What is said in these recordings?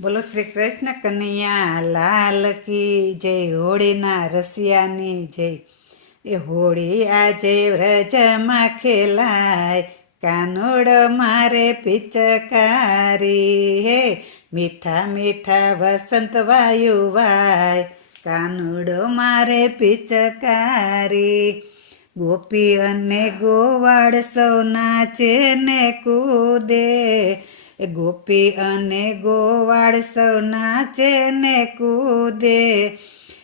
બોલો શ્રી કૃષ્ણ કનૈયા, લાલ કી જય, હોળીના રસિયાની જય. એ હોળી આજે વ્રજમાં ખેલાય, કાનોડ મારે પિચકારી હે. મીઠા મીઠા વસંત વાયુ વાય, કાનુડો મારે પિચકારી. ગોપી અને ગોવાળ સૌ નાચે ને કૂદે ગોપી અને ગોવાળ સૌ નાચે ને કૂદે.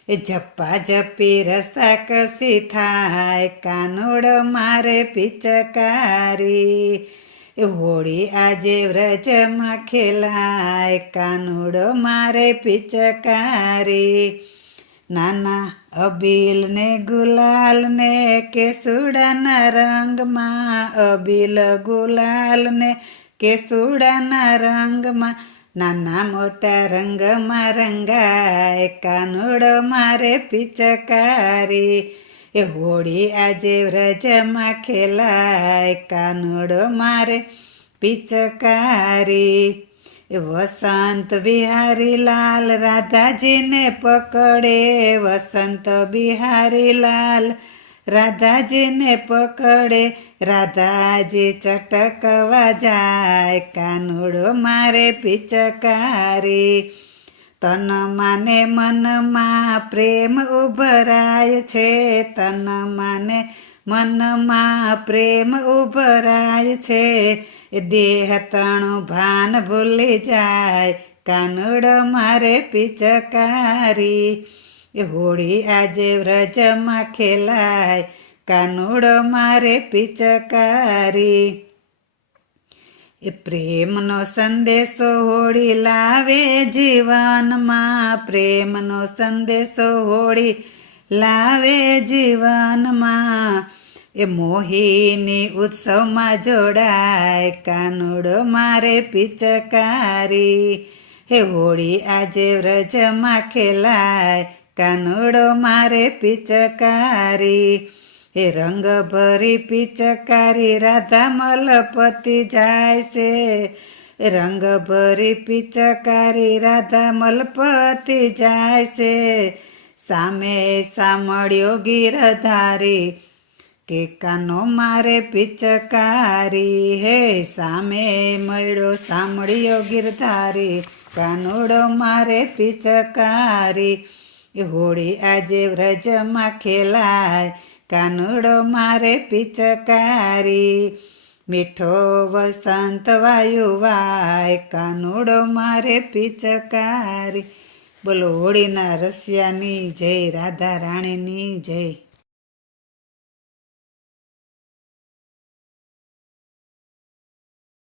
એ જપ્પા જપી રસા કસી થાય, કાનોડ મારે પિચકારી. એ હોળી આજે વ્રજમાં ખેલાય, કાનુડો મારે પિચકારી. નાના અબીલ ને ગુલાલ ને કેસુડાના રંગમાં અબીલ ગુલાલ ને કેસુડાના રંગમાં, નાના મોટા રંગમાં રંગાય, કાનુડો મારે પિચકારી. એ હોળી આજે વ્રજમાં ખેલાય, કાનુડો મારે પિચકારી. વસંત બિહારી લાલ રાધાજીને પકડે, વસંત બિહારી લાલ રાધાજીને પકડે, રાધાજી ચટકવા જાય, કાનુડો મારે પિચકારી. તન માને મનમાં પ્રેમ ઉભરાય છે, તન માને મનમાં પ્રેમ ઉભરાય છે. દેહ તણું ભાન ભૂલી જાય, કાનુડો મારે પિચકારી. એ હોળી આજે વ્રજમાં ખેલાય, કાનુડો મારે પિચકારી. એ પ્રેમનો સંદેશો હોળી લાવે જીવનમાં, પ્રેમનો સંદેશો હોળી લાવે જીવનમાં. એ મોહિની ઉત્સવમાં જોડાય, કાનુડો મારે પિચકારી. હે હોળી આજે વ્રજમાં ખેલાય કાનુડો મારે પિચકારી હે રંગ ભરી પિચકારી રાધા મલપતિ જાય છે. રંગ ભરી પિચકારી રાધા મલપતિ જાય છે. સામે સાંભળ્યો ગીરધારી કે કાનો મારે પિચકારી, હે સામે મળ્યો સાંભળ્યો ગીરધારી, કાનુડો મારે પિચકારી. એ હોળી આજે વ્રજમાં ખેલાય, કાનુડો મારે પિચકારી. મીઠો વસંત વાયુ વાય, કાનુડો મારે પિચકારી. બોલો હોળીના રસિયાની જય, રાધા રાણીની જય.